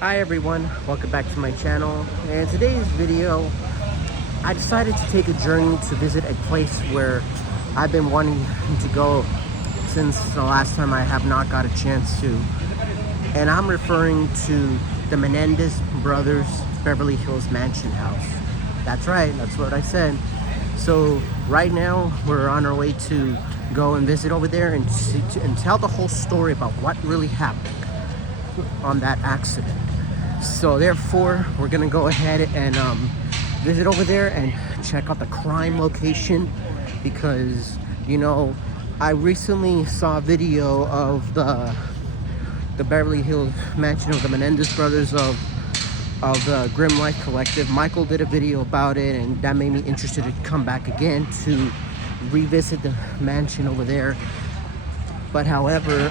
Hi everyone, welcome back to my channel. In today's video, I decided to take a journey to visit a place where I've been wanting to go since the last time I have not got a chance to. And I'm referring to the Menendez brothers Beverly Hills mansion house. That's right, that's what I said. So right now we're on our way to go and visit over there and tell the whole story about what really happened on that accident. So therefore we're gonna go ahead and visit over there and check out the crime location, because you know, I recently saw a video of the Beverly Hills mansion of the Menendez brothers of the Grim Life Collective. Michael did a video about it, and that made me interested to come back again to revisit the mansion over there. But however,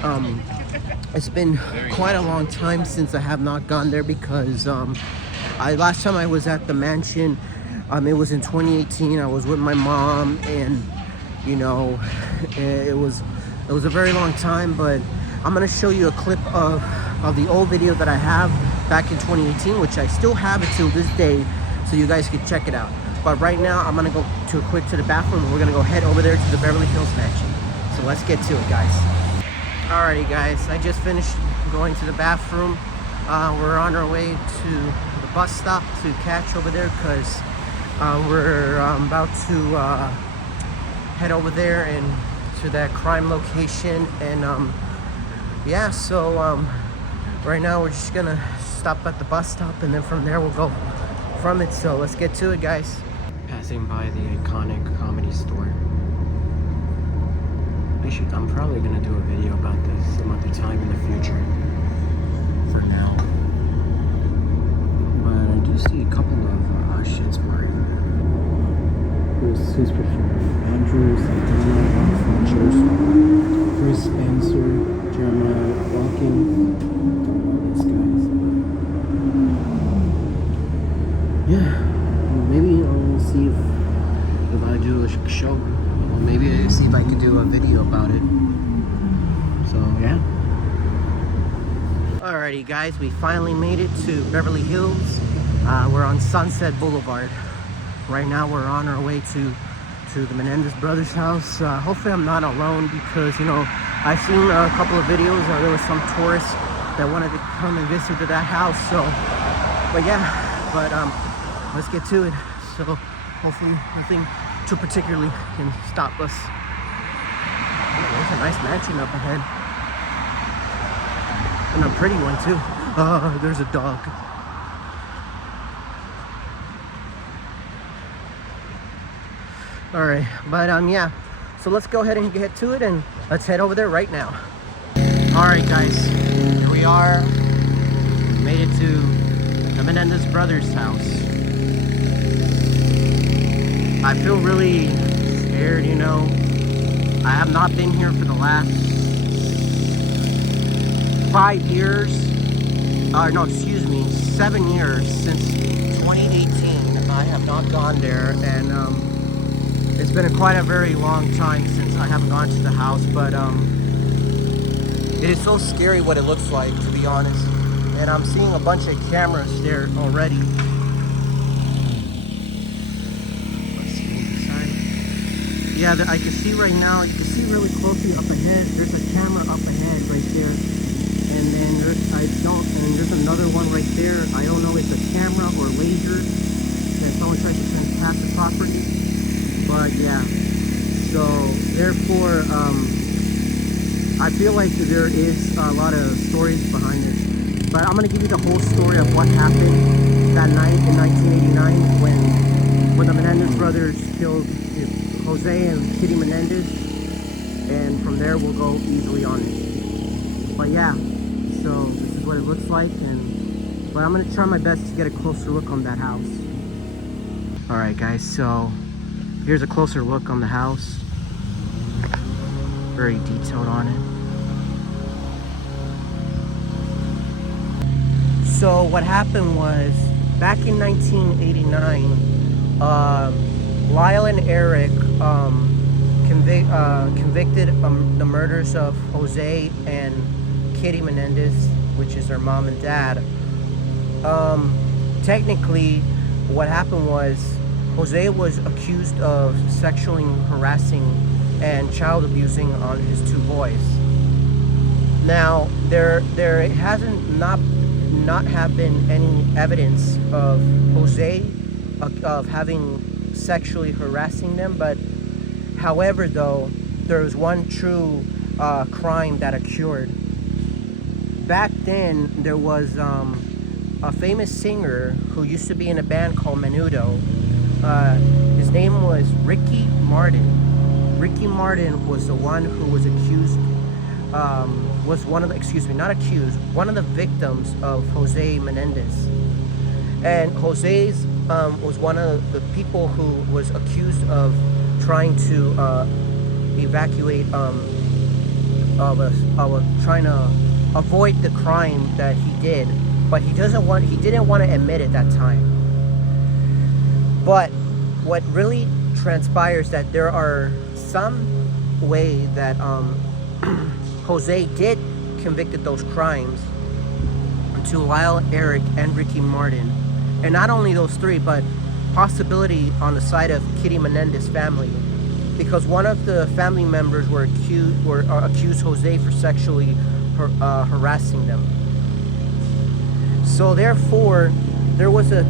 it's been quite a long time since I have not gone there, because last time I was at the mansion, it was in 2018. I was with my mom, and you know, it was a very long time. But I'm gonna show you a clip of the old video that I have back in 2018, which I still have it till this day, so you guys can check it out. But right now I'm gonna go to the bathroom, and we're gonna go head over there to the Beverly Hills mansion. So let's get to it, guys. Alrighty guys, I just finished going to the bathroom. We're on our way to the bus stop to catch over there, because we're about to head over there and to that crime location. And yeah, so right now we're just gonna stop at the bus stop, and then from there we'll go from it. So let's get to it, guys. Passing by the iconic comedy store. I'm probably gonna do a video about this some other time in the future. For now, but I do see a couple of shits party. Who's performing? Andrew Santana, Fletcher, Chris Spencer, Jeremiah Watkins. Don't know these guys. Yeah, maybe I'll see if I do a show. Or maybe see if I could do a video about it. So yeah. Alrighty guys, we finally made it to Beverly Hills. We're on Sunset Boulevard. Right now we're on our way to the Menendez brothers house. Hopefully I'm not alone, because you know, I've seen a couple of videos where there was some tourists that wanted to come and visit that house. So, but yeah, let's get to it. So hopefully nothing too particularly can stop us. Oh, there's a nice mansion up ahead, and a pretty one too. Oh, there's a dog. All right, but yeah, so let's go ahead and get to it, and let's head over there right now. All right guys, here we are. Made it to the Menendez brothers house. I feel really scared, you know. I have not been here for the last 5 years. No, excuse me, 7 years. Since 2018, I have not gone there, and it's been quite a very long time since I haven't gone to the house. But it is so scary what it looks like, to be honest. And I'm seeing a bunch of cameras there already. Yeah, I can see right now, you can see really closely up ahead, there's a camera up ahead right there. And then there's another one right there. I don't know if it's a camera or laser that someone tried to tap the property. But yeah, so therefore, I feel like there is a lot of stories behind it. But I'm gonna give you the whole story of what happened that night in 1989 when the Menendez brothers killed Jose and Kitty Menendez, and from there we'll go easily on it. But yeah, so this is what it looks like, but I'm gonna try my best to get a closer look on that house. All right guys, so here's a closer look on the house. Very detailed on it. So what happened was, back in 1989, Lyle and Eric convicted the murders of Jose and Kitty Menendez, which is their mom and dad, Technically, what happened was Jose was accused of sexually harassing and child abusing on his two boys. Now, there hasn't not have been any evidence of Jose of having sexually harassing them, but however, though, there was one true crime that occurred. Back then, there was a famous singer who used to be in a band called Menudo. His name was Ricky Martin. Ricky Martin was the one who was accused, was one of the, excuse me, not accused, one of the victims of Jose Menendez. And Jose's was one of the people who was accused of trying to evacuate, trying to avoid the crime that he did, but he didn't want to admit it that time. But what really transpires that there are some way that Jose did convicted those crimes to Lyle, Eric, and Ricky Martin, and not only those three, but possibility on the side of Kitty Menendez family, because one of the family members were accused Jose for sexually harassing them. So therefore, there was a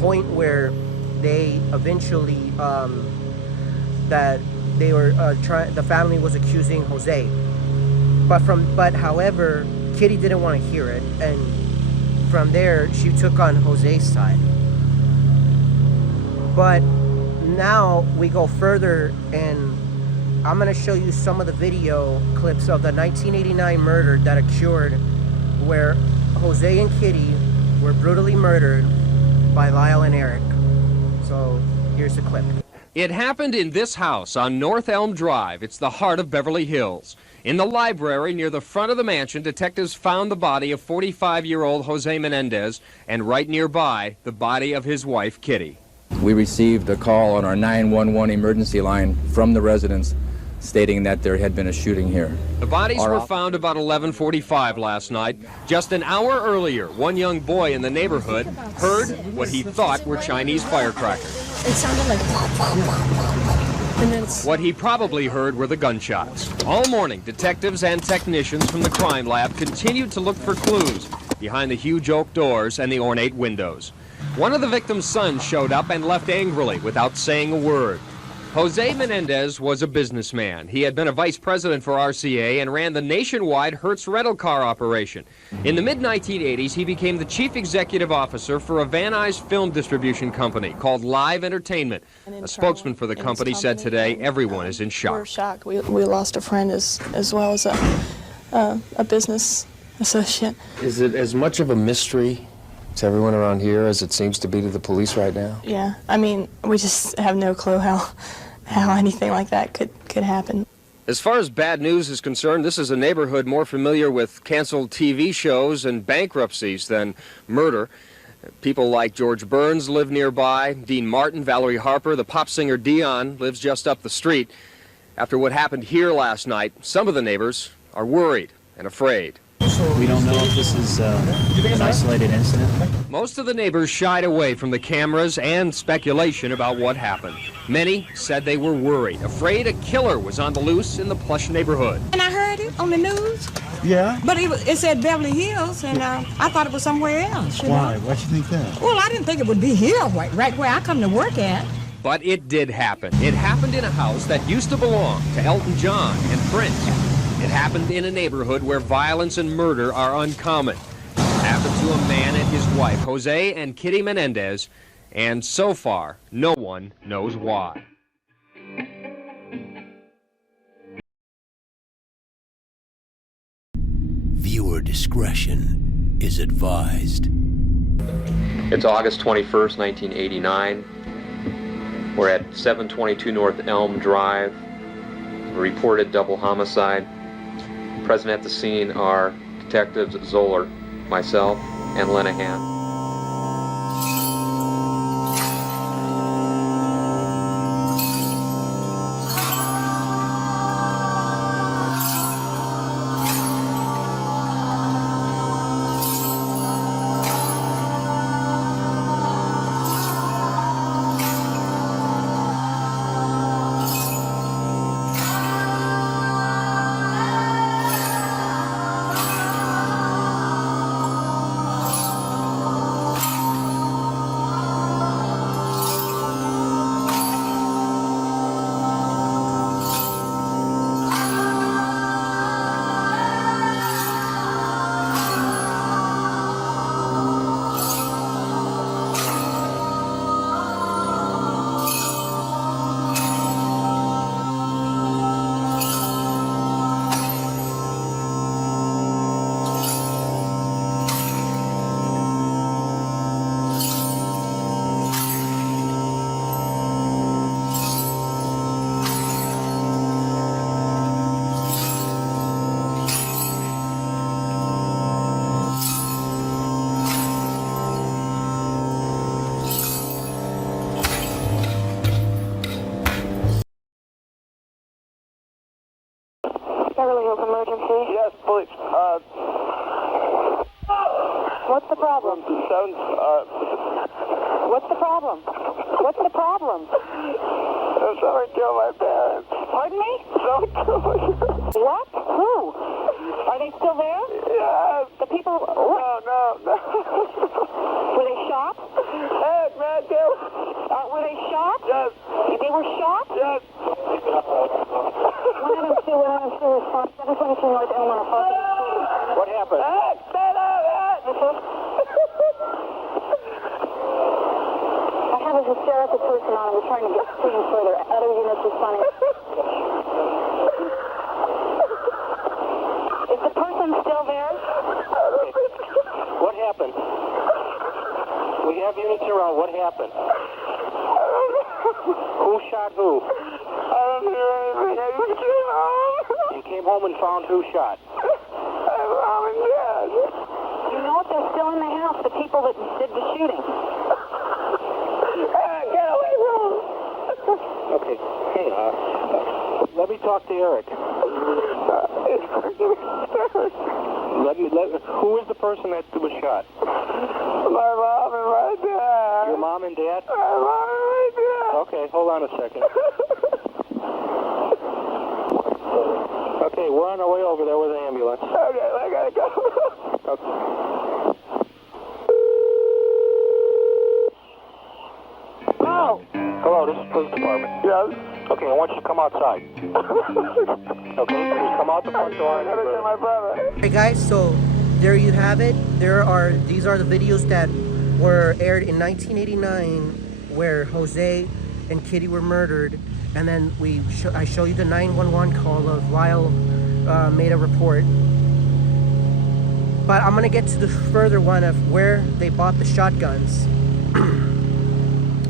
point where they eventually that they were the family was accusing Jose, but however, Kitty didn't want to hear it, and from there she took on Jose's side. But now we go further, and I'm going to show you some of the video clips of the 1989 murder that occurred, where Jose and Kitty were brutally murdered by Lyle and Eric. So here's the clip. It happened in this house on North Elm Drive. It's the heart of Beverly Hills. In the library near the front of the mansion, detectives found the body of 45-year-old Jose Menendez, and right nearby, the body of his wife, Kitty. We received a call on our 911 emergency line from the residents stating that there had been a shooting here. The bodies were found about 11:45 last night. Just an hour earlier, one young boy in the neighborhood heard what he thought were Chinese firecrackers. It sounded like pop, pop, pop, pop. And then What he probably heard were the gunshots. All morning, detectives and technicians from the crime lab continued to look for clues behind the huge oak doors and the ornate windows. One of the victim's sons showed up and left angrily without saying a word. Jose Menendez was a businessman. He had been a vice president for RCA and ran the nationwide Hertz rental car operation. In the mid-1980s, he became the chief executive officer for a Van Nuys film distribution company called Live Entertainment. A spokesman for the company said today everyone is in shock. We're shocked. We lost a friend as well as a business associate. Is it as much of a mystery to everyone around here as it seems to be to the police right now? Yeah, I mean, we just have no clue how anything like that could happen. As far as bad news is concerned, this is a neighborhood more familiar with canceled TV shows and bankruptcies than murder. People like George Burns live nearby, Dean Martin, Valerie Harper, the pop singer Dion lives just up the street. After what happened here last night, some of the neighbors are worried and afraid. We don't know if this is an isolated incident. Most of the neighbors shied away from the cameras and speculation about what happened. Many said they were worried, afraid a killer was on the loose in the plush neighborhood. And I heard it on the news. Yeah? But it said Beverly Hills, and I thought it was somewhere else. Why? Why'd you think that? Well, I didn't think it would be here, right where I come to work at. But it did happen. It happened in a house that used to belong to Elton John and Prince. It happened in a neighborhood where violence and murder are uncommon. It happened to a man and his wife, Jose and Kitty Menendez, and so far, no one knows why. Viewer discretion is advised. It's August 21st, 1989. We're at 722 North Elm Drive. A reported double homicide. Present at the scene are Detectives Zoller, myself, and Lenahan. Someone killed my parents. Pardon me? Someone killed my parents. What? Who? Are they still there? Yes. The people... No. Were they shot? Yes, man, too. Were they shot? Yes. They were shot? Yes. 102 response, 722 North Elm on a parking street. What happened? I have a hysterical person on. We're trying to get things further. Other units responding. Is the person still there? What happened? We have units around. What happened? Who shot who? I don't hear anything. I just came home. You came home and found who shot? Mom and Dad. You know if they're still in the house, the people that did the shooting. Get away from him. Okay. Hey, let me talk to Eric. Who is the person that was shot? My mom and my dad. Your mom and dad? My mom and my dad. Okay, hold on a second. Okay, we're on our way over there with the ambulance. Okay, I gotta go. Okay. Oh. Hello, this is police department. Yes. Okay, I want you to come outside. Okay, just come out the front door and my brother. Hey guys, so there you have it. These are the videos that were aired in 1989 where Jose and Kitty were murdered, and then I show you the 911 call of Lyle made a report. But I'm gonna get to the further one of where they bought the shotguns.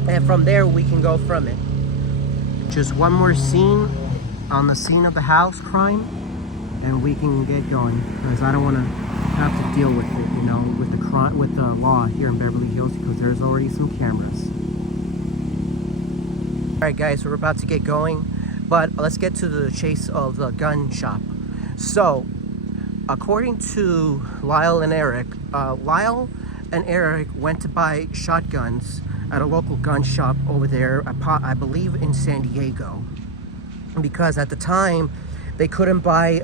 And from there we can go from it. Just one more scene on the scene of the house crime, and we can get going, because I don't want to have to deal with it, you know, with the crime, with the law here in Beverly Hills, because there's already some cameras. All right, guys, we're about to get going, but let's get to the chase of the gun shop. So, according to Lyle and Eric went to buy shotguns at a local gun shop over there, I believe in San Diego, because at the time they couldn't buy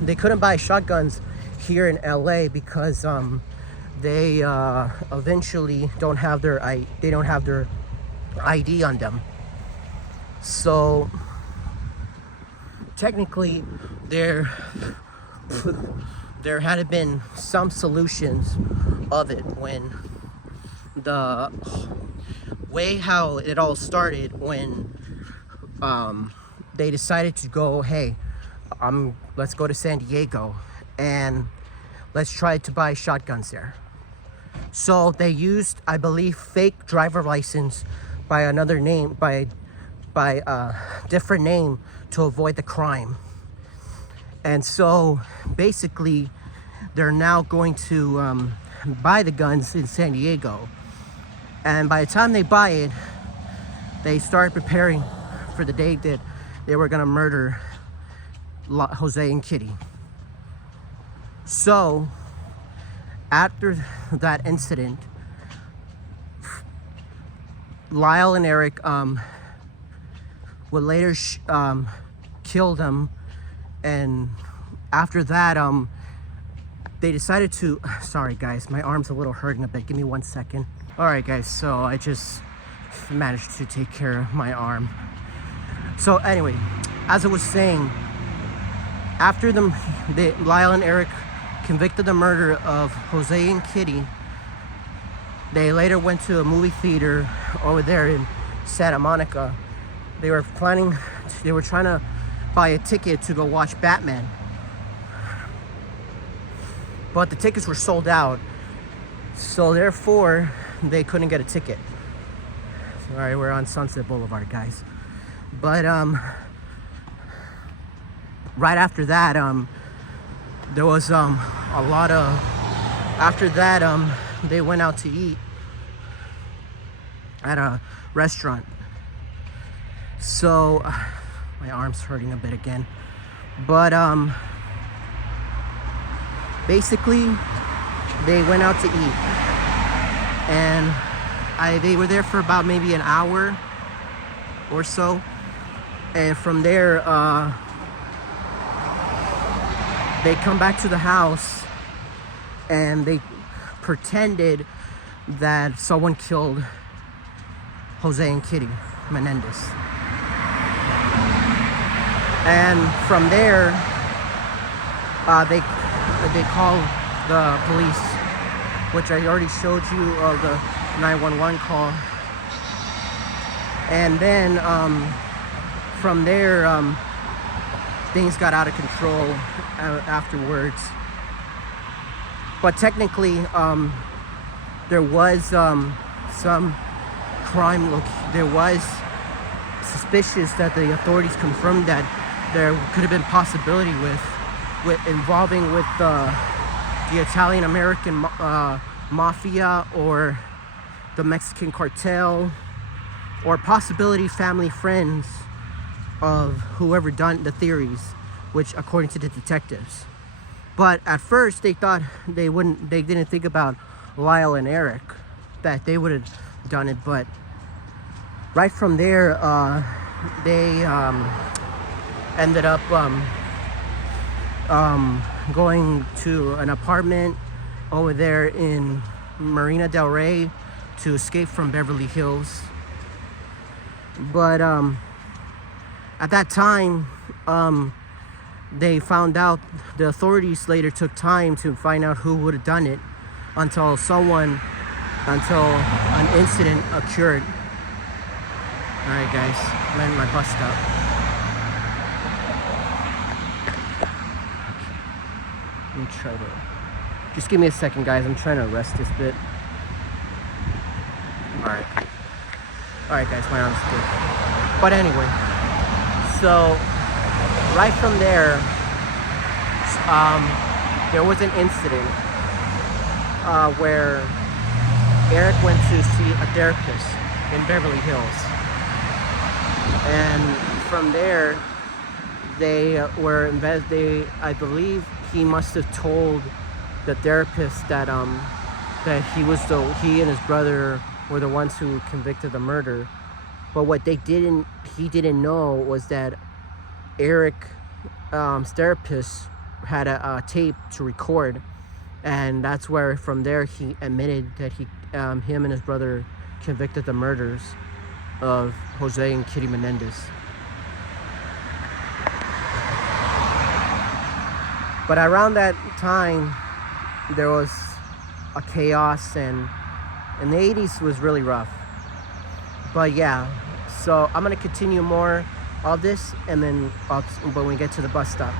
they couldn't buy shotguns here in LA because they eventually don't have their ID on them. So technically there had been some solutions of it when the way how it all started, when they decided to go, hey, let's go to San Diego and let's try to buy shotguns there. So they used, I believe, fake driver license by another name, by a different name, to avoid the crime. And so basically they're now going to buy the guns in San Diego, and by the time they buy it, they start preparing for the day that they were gonna murder Jose and Kitty. So after that incident, Lyle and Eric would later kill them, and after that they decided to, sorry guys, my arm's a little hurting a bit, give me 1 second. All right guys, so I just managed to take care of my arm. So anyway, as I was saying, after Lyle and Eric convicted the murder of Jose and Kitty, they later went to a movie theater over there in Santa Monica. They were trying to buy a ticket to go watch Batman, but the tickets were sold out, so therefore they couldn't get a ticket. All right, we're on Sunset Boulevard, guys. But right after that, there was a lot of, after that they went out to eat at a restaurant. So my arm's hurting a bit again, but basically they went out to eat, and They were there for about maybe an hour or so, and from there they come back to the house and they pretended that someone killed Jose and Kitty Menendez. And from there they called the police, which I already showed you of the 911 call. And then from there things got out of control afterwards. But technically there was some crime. There was suspicious that the authorities confirmed that there could have been possibility with involving with the Italian American mafia or the Mexican cartel, or possibility family friends of whoever done the theories, which according to the detectives. But at first they thought they didn't think about Lyle and Eric, that they would have done it. But right from there they ended up going to an apartment over there in Marina Del Rey to escape from Beverly Hills. But at that time they found out, the authorities later took time to find out who would have done it until an incident occurred. Alright guys, I'm at my bus stop. Let me try to, just give me a second guys, I'm trying to rest this bit. Alright guys, my arm's good. But anyway, so right from there, there was an incident where Eric went to see a therapist in Beverly Hills. And from there, I believe he must have told the therapist that he and his brother were the ones who convicted the murder. But what he didn't know was that Eric's therapist had a tape to record, and that's where from there he admitted that him and his brother convicted the murders of Jose and Kitty Menendez. But around that time there was a chaos, and in the 80s was really rough. But yeah, so I'm gonna continue more of this, and then when we get to the bus stop.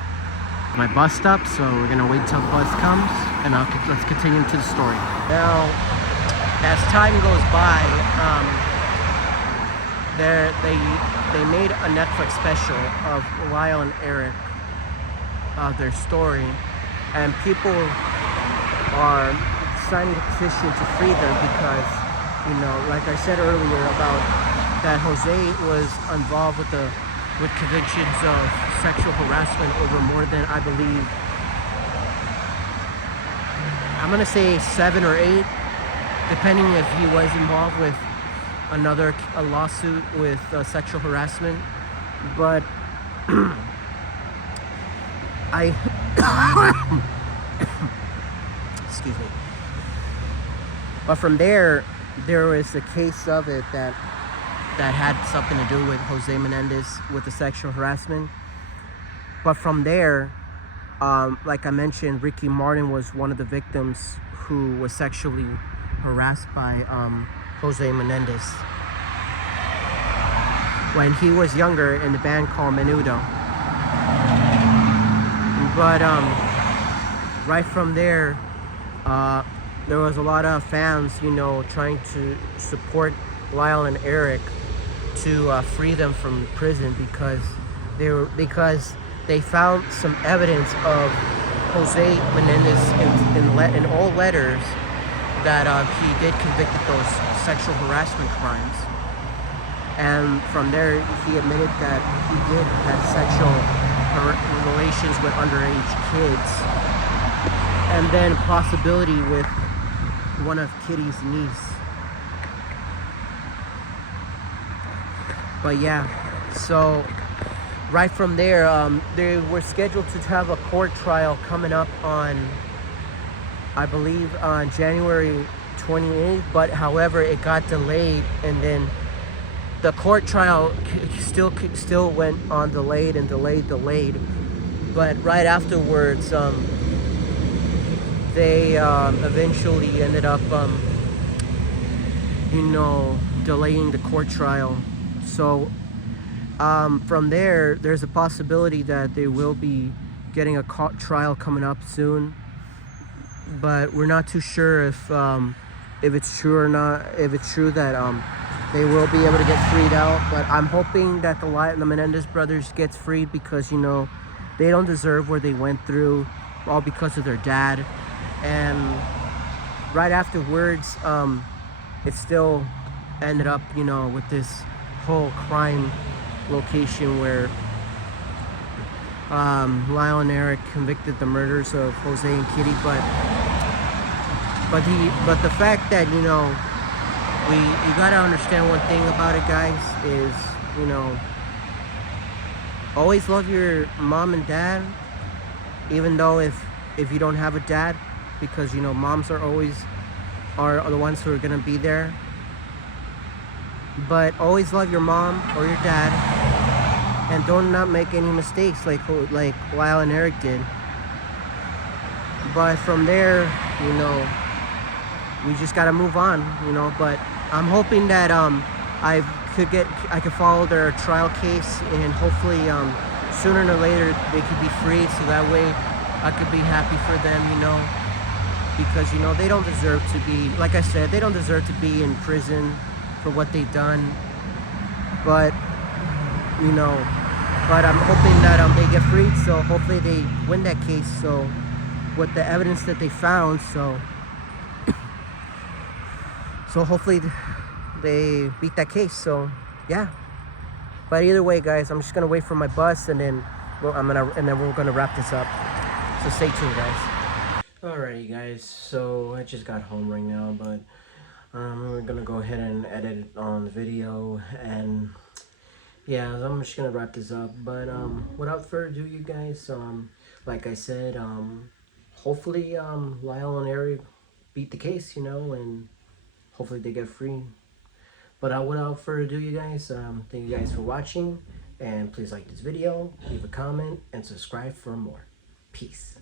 My bus stop, so we're gonna wait till the bus comes, and let's continue to the story. Now, as time goes by, they made a Netflix special of Lyle and Eric, their story, and people are signing a petition to free them because, you know, like I said earlier about that Jose was involved with convictions of sexual harassment over more than, I believe, I'm gonna say 7 or 8, depending if he was involved with a lawsuit with sexual harassment. But excuse me. But from there was a case of it that had something to do with Jose Menendez with the sexual harassment. But from there, like I mentioned, Ricky Martin was one of the victims who was sexually harassed by Jose Menendez when he was younger in the band called Menudo. But right from there, there was a lot of fans, you know, trying to support Lyle and Eric to free them from prison because they found some evidence of Jose Menendez in all letters that he did convict of those sexual harassment crimes. And from there, he admitted that he did have sexual relations with underage kids, and then possibility with one of Kitty's niece. But yeah, so right from there, they were scheduled to have a court trial coming up on, I believe, on January 28th, but however, it got delayed, and then the court trial still went on delayed. But right afterwards, they eventually ended up, delaying the court trial. So from there, there's a possibility that they will be getting a court trial coming up soon. But we're not too sure if it's true or not. If it's true that they will be able to get freed out. But I'm hoping that the Menendez brothers gets freed, because they don't deserve what they went through, all because of their dad. And right afterwards, it still ended up, with this whole crime location where Lyle and Eric convicted the murders of Jose and Kitty, but the fact that you gotta understand one thing about it, guys, is always love your mom and dad, even though if you don't have a dad, because moms are the ones who are gonna be there. But always love your mom or your dad, and don't not make any mistakes like Lyle and Eric did. But from there, we just gotta move on, But I'm hoping that I could follow their trial case, and hopefully sooner or later they could be free, so that way I could be happy for them, because they don't deserve to be, like I said, they don't deserve to be in prison for what they've done. But I'm hoping that they get freed, so hopefully they win that case, so with the evidence that they found, so hopefully they beat that case. So yeah, but either way, guys, I'm just gonna wait for my bus, and then we're gonna wrap this up, so stay tuned, guys. Alrighty, guys, so I just got home right now, but we're gonna go ahead and edit on the video, and yeah, I'm just gonna wrap this up. But without further ado, you guys, like I said, hopefully Lyle and Eric beat the case, and hopefully they get free. But without further ado, you guys, thank you guys for watching, and please like this video, leave a comment, and subscribe for more. Peace.